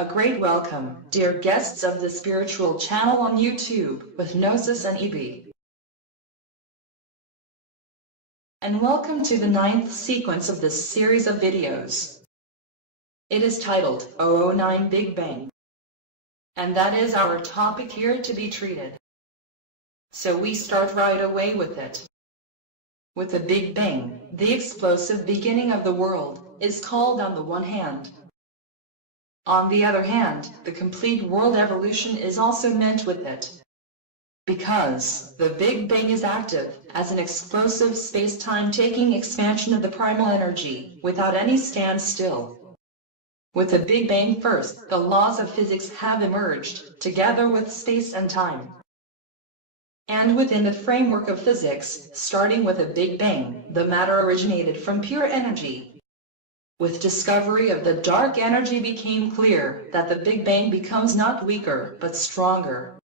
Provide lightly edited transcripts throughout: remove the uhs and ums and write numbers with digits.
A great welcome, dear guests of the spiritual channel on YouTube with GNOSIS and EB. And welcome to the 9th sequence of this series of videos. It is titled 009 Big Bang. And that is our topic here to be treated. So we start right away with it. With the Big Bang, the explosive beginning of the world, is called on the one hand. On the other hand, the complete world evolution is also meant with it. Because the Big Bang is active as an explosive space-time taking expansion of the primal energy, without any standstill. With the Big Bang first, the laws of physics have emerged, together with space and time. And within the framework of physics, starting with a Big Bang, the matter originated from pure energy. With discovery of the dark energy became clear that the Big Bang becomes not weaker, but stronger.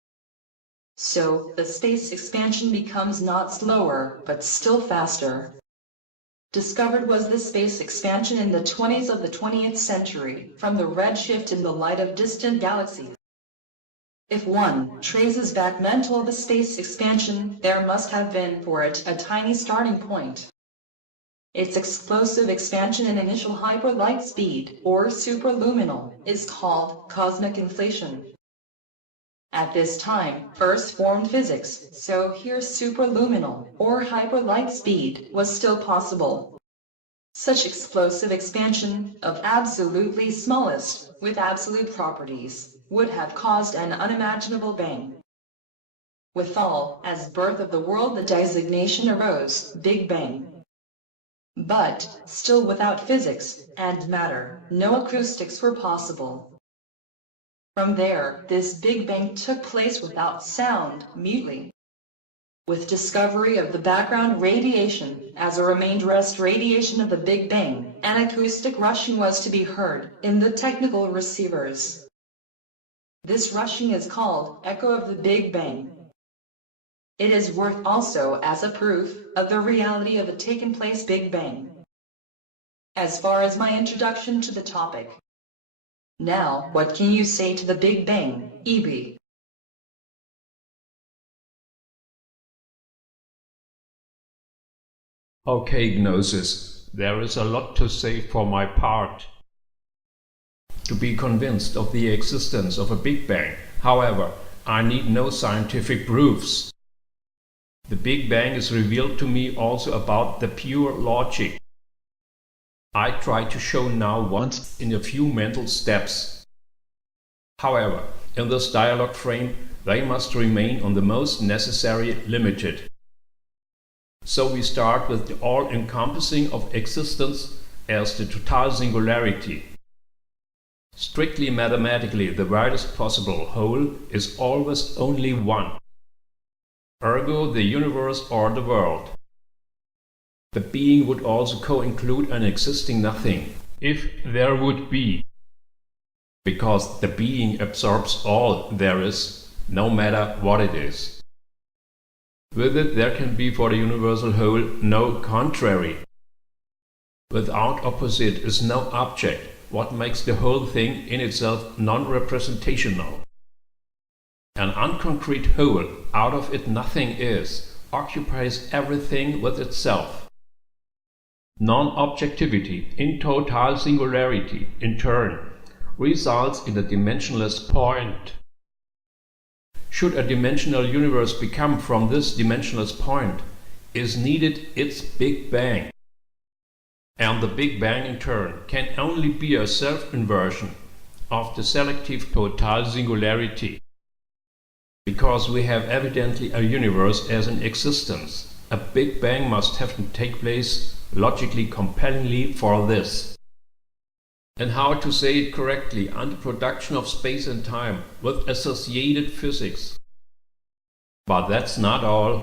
So, the space expansion becomes not slower, but still faster. Discovered was the space expansion in the 20s of the 20th century, from the redshift in the light of distant galaxies. If one traces back mental the space expansion, there must have been for it a tiny starting point. Its explosive expansion in initial hyperlight speed, or superluminal, is called cosmic inflation. At this time, first formed physics, so here superluminal, or hyperlight speed, was still possible. Such explosive expansion, of absolutely smallest, with absolute properties, would have caused an unimaginable bang. Withal, as birth of the world the designation arose, Big Bang. But, still without physics and matter, no acoustics were possible. From there, this Big Bang took place without sound, mutely. With discovery of the background radiation, as a remained rest radiation of the Big Bang, an acoustic rushing was to be heard in the technical receivers. This rushing is called echo of the Big Bang. It is worth also as a proof of the reality of a taken place Big Bang. As far as my introduction to the topic. Now, what can you say to the Big Bang, EB? Okay, Gnosis, there is a lot to say for my part. To be convinced of the existence of a Big Bang, however, I need no scientific proofs. The Big Bang is revealed to me also about the pure logic. I try to show now once in a few mental steps. However, in this dialogue frame, they must remain on the most necessary limited. So we start with the all-encompassing of existence as the total singularity. Strictly mathematically, the widest possible whole is always only one. Ergo, the universe or the world. The being would also co-include an existing nothing, if there would be. Because the being absorbs all there is, no matter what it is. With it there can be for the universal whole no contrary. Without opposite is no object, what makes the whole thing in itself non-representational. An unconcrete whole, out of it nothing is, occupies everything with itself. Non-objectivity in total singularity, in turn, results in a dimensionless point. Should a dimensional universe become from this dimensionless point, is needed its Big Bang. And the Big Bang in turn can only be a self-inversion of the selective total singularity. Because we have evidently a universe as an existence, a Big Bang must have to take place logically compellingly for this. And how to say it correctly under production of space and time with associated physics. But that's not all.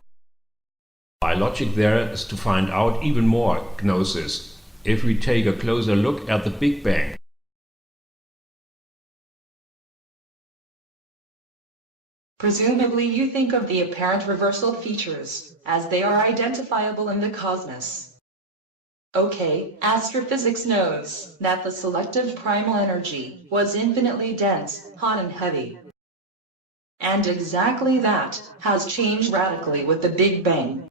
By logic there is to find out even more Gnosis, if we take a closer look at the Big Bang. Presumably you think of the apparent reversal features, as they are identifiable in the cosmos. Okay, astrophysics knows that the selective primal energy was infinitely dense, hot and heavy. And exactly that has changed radically with the Big Bang.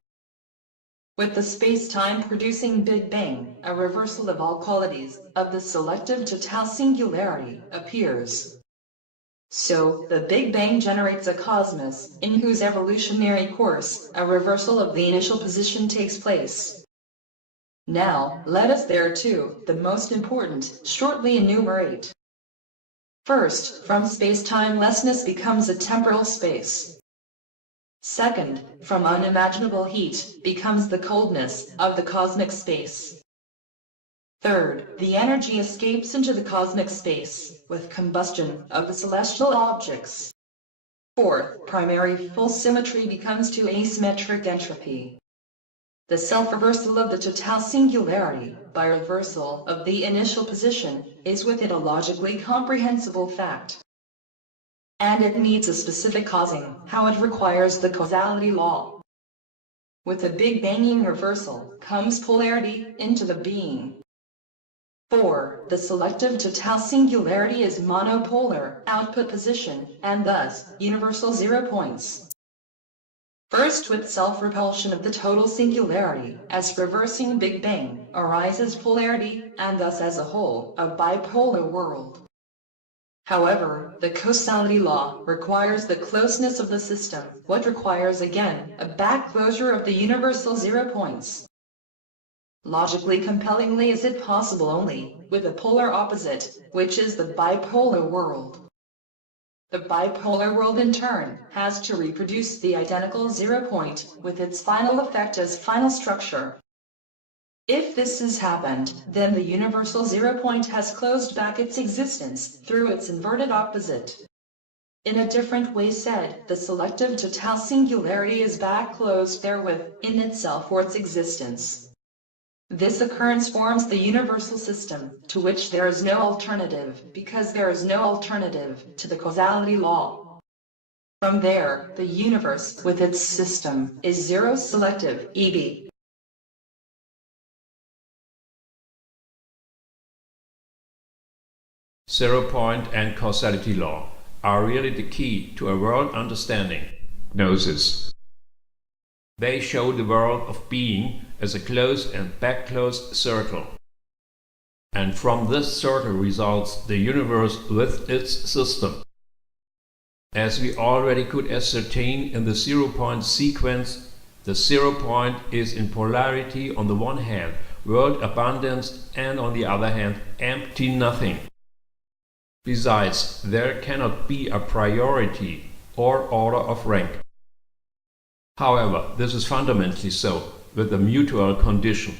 With the space-time producing Big Bang, a reversal of all qualities of the selective total singularity appears. So, the Big Bang generates a cosmos, in whose evolutionary course, a reversal of the initial position takes place. Now, let us thereto, the most important, shortly enumerate. First, from space-timelessness becomes a temporal space. Second, from unimaginable heat becomes the coldness of the cosmic space. Third, the energy escapes into the cosmic space, with combustion of the celestial objects. Fourth, primary full symmetry becomes to asymmetric entropy. The self-reversal of the total singularity, by reversal of the initial position, is with it a logically comprehensible fact. And it needs a specific causing, how it requires the causality law. With the Big Banging reversal, comes polarity into the being. 4. The selective total singularity is monopolar, output position, and thus, universal 0 points. First, with self-repulsion of the total singularity, as reversing Big Bang, arises polarity, and thus as a whole, a bipolar world. However, the causality law requires the closeness of the system, what requires again, a back closure of the universal 0 points. Logically compellingly is it possible only, with a polar opposite, which is the bipolar world. The bipolar world in turn has to reproduce the identical 0 point with its final effect as final structure. If this has happened, then the universal 0 point has closed back its existence through its inverted opposite. In a different way said, the selective total singularity is back closed therewith in itself for its existence. This occurrence forms the universal system, to which there is no alternative, because there is no alternative to the causality law. From there, the universe, with its system, is zero selective, e.g. Zero point and causality law are really the key to a world understanding, GNOSIS. They show the world of being as a closed and back-closed circle. And from this circle results the universe with its system. As we already could ascertain in the 0 point sequence, the 0 point is in polarity on the one hand, world abundance, and on the other hand, empty nothing. Besides, there cannot be a priority or order of rank. However, this is fundamentally so, with a mutual condition.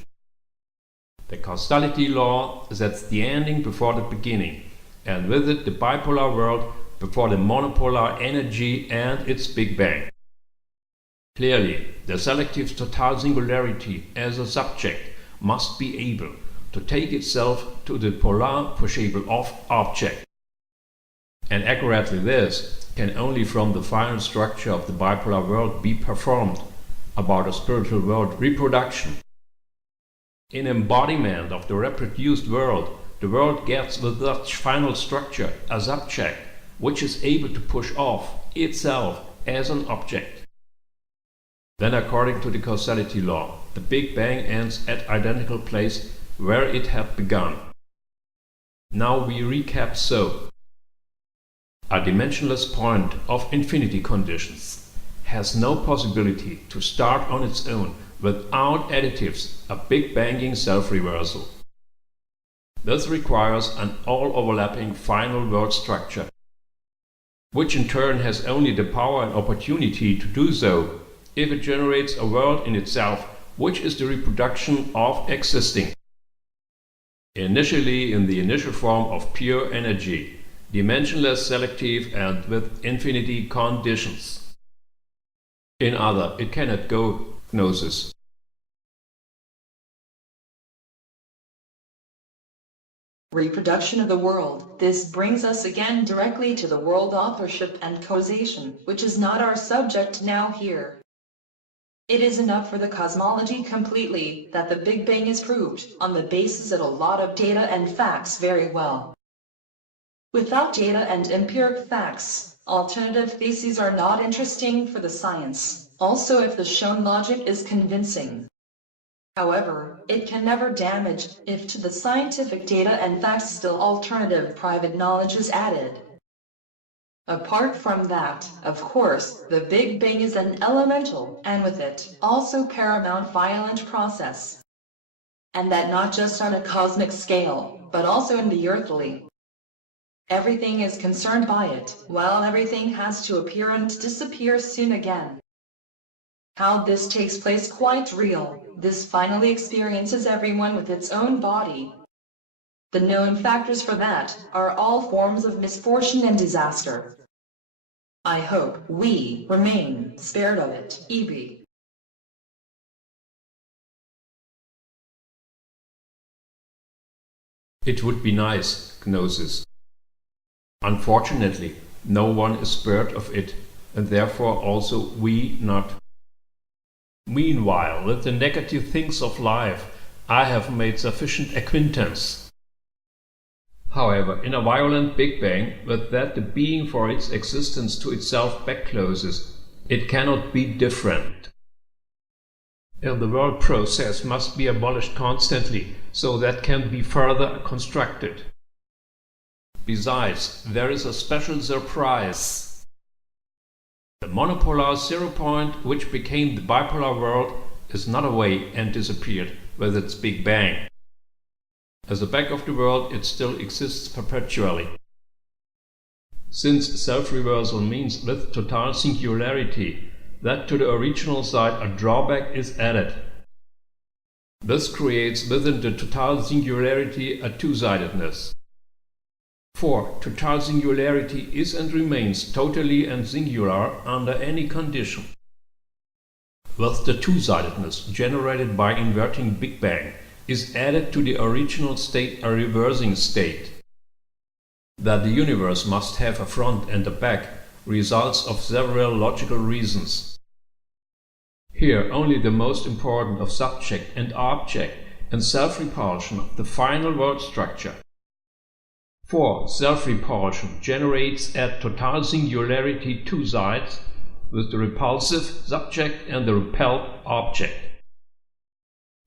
The causality law sets the ending before the beginning, and with it the bipolar world before the monopolar energy and its Big Bang. Clearly, the selective total singularity as a subject must be able to take itself to the polar pushable off object. And accurately this can only from the final structure of the bipolar world be performed about a spiritual world reproduction. In embodiment of the reproduced world, the world gets with such final structure a subject which is able to push off itself as an object. Then according to the causality law, the Big Bang ends at identical place where it had begun. Now we recap so. A dimensionless point of infinity conditions has no possibility to start on its own without additives, a Big Banging self-reversal. This requires an all-overlapping final world structure, which in turn has only the power and opportunity to do so if it generates a world in itself, which is the reproduction of existing. Initially in the initial form of pure energy, dimensionless, selective, and with infinity conditions. In other, it cannot go GNOSIS. Reproduction of the world. This brings us again directly to the world authorship and causation, which is not our subject now here. It is enough for the cosmology completely that the Big Bang is proved on the basis of a lot of data and facts very well. Without data and empiric facts, alternative theses are not interesting for the science, also if the shown logic is convincing. However, it can never damage if to the scientific data and facts still alternative private knowledge is added. Apart from that, of course, the Big Bang is an elemental, and with it, also paramount violent process. And that not just on a cosmic scale, but also in the earthly. Everything is concerned by it, while everything has to appear and disappear soon again. How this takes place quite real, this finally experiences everyone with its own body. The known factors for that are all forms of misfortune and disaster. I hope we remain spared of it, E.B. It would be nice, GNOSIS. Unfortunately, no one is spared of it, and therefore also we not. Meanwhile, with the negative things of life, I have made sufficient acquaintance. However, in a violent Big Bang, with that the being for its existence to itself backcloses, it cannot be different. The world process must be abolished constantly, so that can be further constructed. Besides, there is a special surprise. The monopolar zero point, which became the bipolar world, is not away and disappeared with its Big Bang. As the back of the world, it still exists perpetually. Since self-reversal means with total singularity, that to the original side a drawback is added. This creates within the total singularity a two-sidedness. For total singularity is and remains totally and singular under any condition. With the two-sidedness generated by inverting Big Bang is added to the original state a reversing state. That the universe must have a front and a back results of several logical reasons. Here only the most important of subject and object and self-repulsion of the final world structure. For self-repulsion generates at total singularity two sides, with the repulsive subject and the repelled object.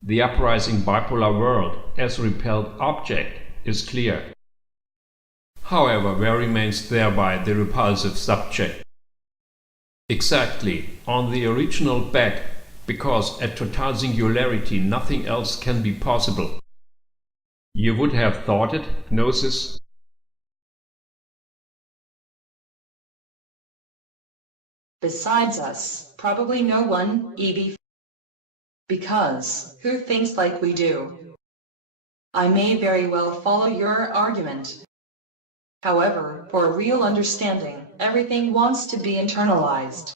The uprising bipolar world as repelled object is clear. However, where remains thereby the repulsive subject? Exactly on the original back, because at total singularity nothing else can be possible. You would have thought it, GNOSIS? Besides us, probably no one, E.B. Because, who thinks like we do? I may very well follow your argument. However, for a real understanding, everything wants to be internalized.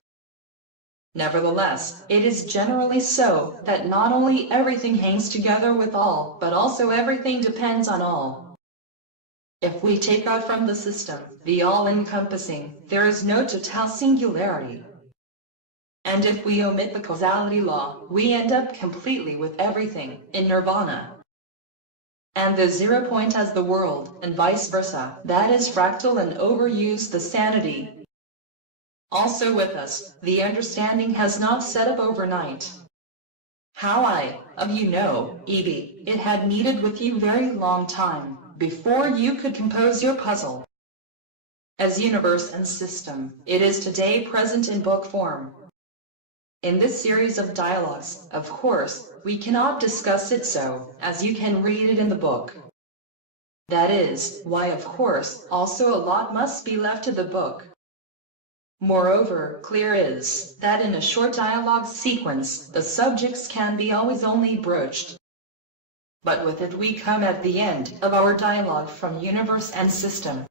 Nevertheless, it is generally so that not only everything hangs together with all, but also everything depends on all. If we take out from the system the all-encompassing, there is no total singularity. And if we omit the causality law, we end up completely with everything, in nirvana. And the zero point has the world, and vice versa, that is fractal and overuse the sanity. Also with us, the understanding has not set up overnight. How of you know, E.B., it had needed with you very long time, before you could compose your puzzle. As universe and system, it is today present in book form. In this series of dialogues, of course, we cannot discuss it so, as you can read it in the book. That is why, of course, also a lot must be left to the book. Moreover, clear is that in a short dialogue sequence, the subjects can be always only broached. But with it we come at the end of our dialogue from universe and system.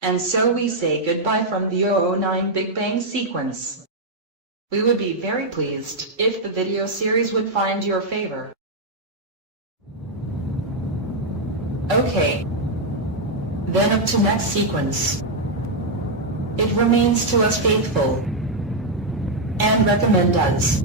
And so we say goodbye from the 009 Big Bang sequence. We would be very pleased if the video series would find your favor. Okay. Then up to next sequence. It remains to us faithful and recommend us.